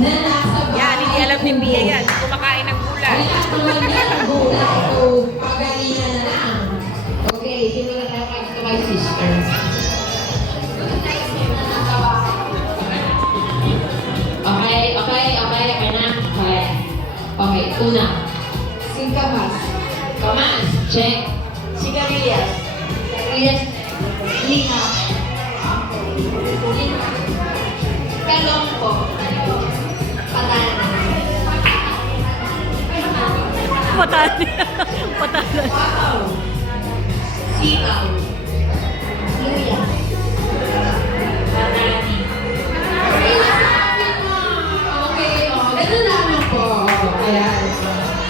na nasa bahay. Yan, hindi alam ni Bia yan. Kumakain ng gulay. Wala naman yan ang gulay. So, pagalingan na lang. Okay, simulan na ito kay sister. Okay na. Okay, una. Singkamas. Kamas, check. Sigarilyas. Lima. Kalongko. Patana. Patali. Patali. Wow. Sitaw. Luya. Banani. Okay, ganun naman po. Ayan.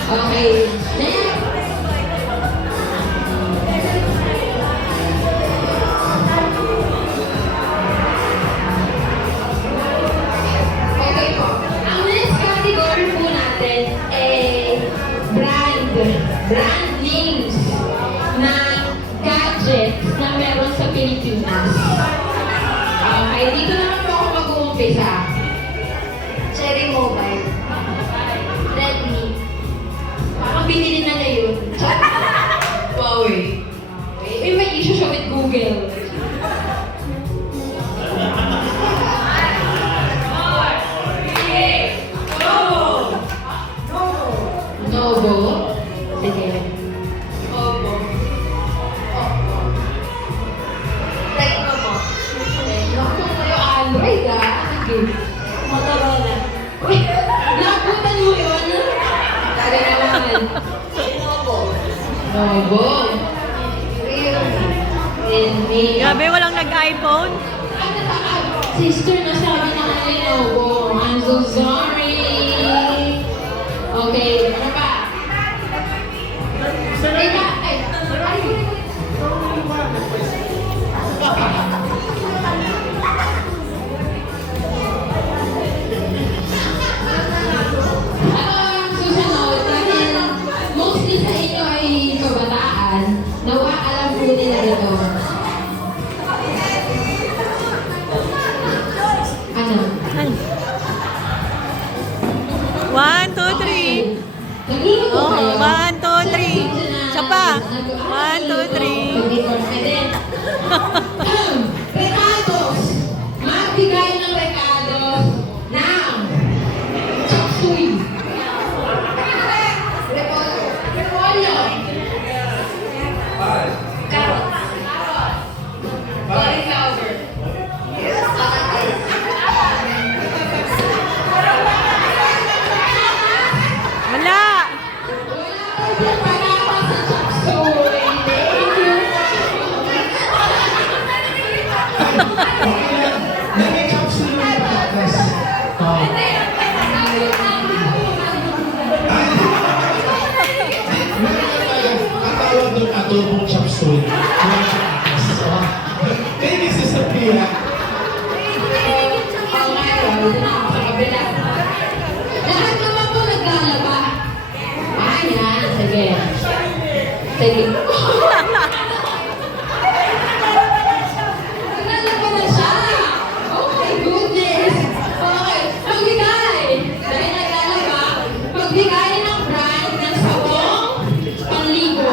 Okay. Next. Okay po. Ang next category po natin brand names ng gadgets na meron sa Pilipinas. Okay, dito naman po ako mag-uumpisa. Cherry Mobile. Redmi. Parang binili na na yun. Huawei. May issue siya with Google. Novo. Sige. Oppo. Tecno po. Tecno kayo Android Motorola. Uy, nakutan mo yun? Sabi naman. Novo. Novo. Realme. Grabe, walang nag-iPhone. Sister, nasabi na ka ni Novo. I'm so sorry. Okay, ano pa? Susunod, dahil mostly sa inyo ay kabataan, nawa alam po nila ito. Ano? Ay. 1, 2, 3. Nagluluto Oh, kayo? 1, 2, 3. Isa pa. 1, 2, 3. Recados. Magbigay ng recados ng chop suey. Repolyo. Carrots. Cauliflower. Wala. May capsule yung patatas. Ang tawag doon atubong capsule. Yung patatas. Thank you, Sister Pia. Lahat naman po naglalaba. Ayan, sige. Sige. Naglalaba na siya. Oh my goodness. Okay, magbigay. Dahil naglalaba, magbigay ng brand ng sabong panligo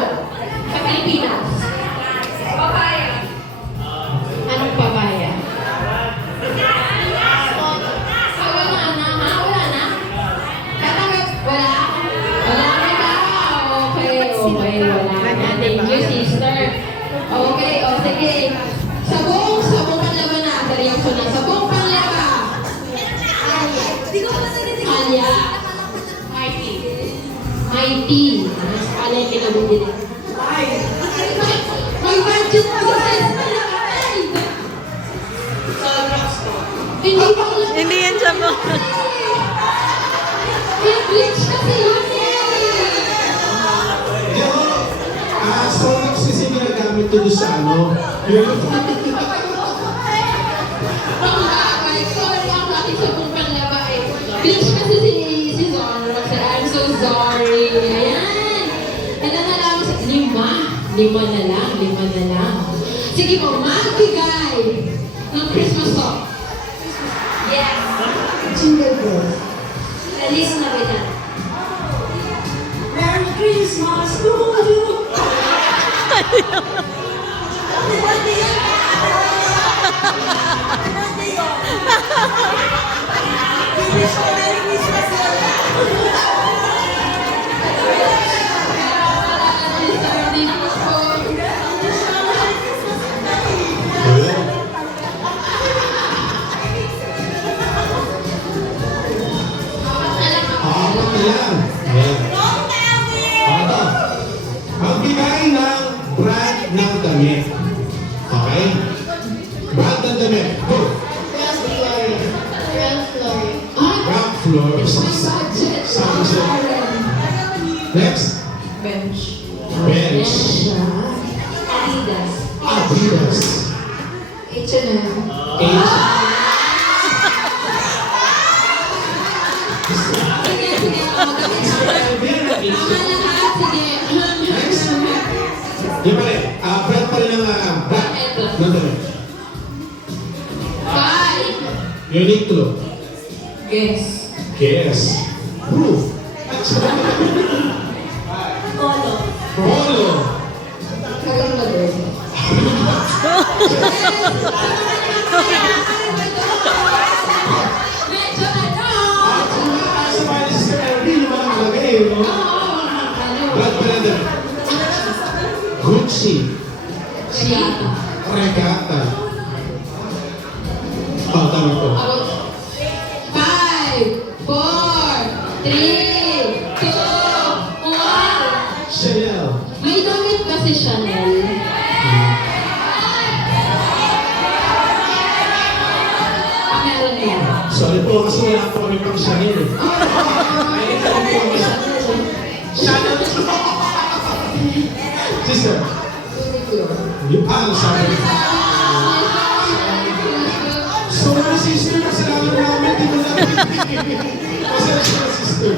sa Pilipinas. Papaya. Anong papaya? Wala na, ha? Wala na? Katanggap, wala? Wala na ka? Okay, wala na. Thank you, sister. Okay, sige. Sabong panlaba na. Reaction na. Sabong panlaba. Alya. Mighty. Mas pala yung pinabili. May budget po sa Hindi pa ko lang. Hindi yan siya mo. May bleach kasi yun Sonax kasi ginagamit to doon sa ano. Sorry ang ating sabong panlaba eh. Bleach kasi si Zara. I'm so sorry. Ayan. Ilan na lang sa... Lima na lang. Sige po, magbigay ng Christmas song. Yes. Jingle girls. Feliz Navidad. Merry Christmas to you! Apat na lang. Ayan. Ito. Magbigay ng brand ng damit. Okay? Brand ng damit. Go. Ralph Lauren. Ralph Lauren. Ralph Floors. Budget. Sunset. Next. Bench. Bench. Adidas. Adidas. H&M. H. Sige, sige. Magaling sa akin. Tama lahat. Sige. Next. Yung pala, brand pa rin ng brand ng damit. Five. Uniqlo. Guess. Guess. Proof. Polo. Polo. Magaling ba doon? Medyo ano? Sa mga sister Elvin, yung mga malagay, no? Brand pa rin ng damit. Gucci. Siyata. Regata. Oh, tama po. Ako. 5, 4, 3, 2, 1. Chanel. May damit ba si Chanel? Meron yan. Sorry po, kasi wala po kami pang Chanel. Ay, kami po. Chanel. Sister. Yung sabi. Sorry, sister. Kasalanan namin. Di mo namin. Pasensya na, sister.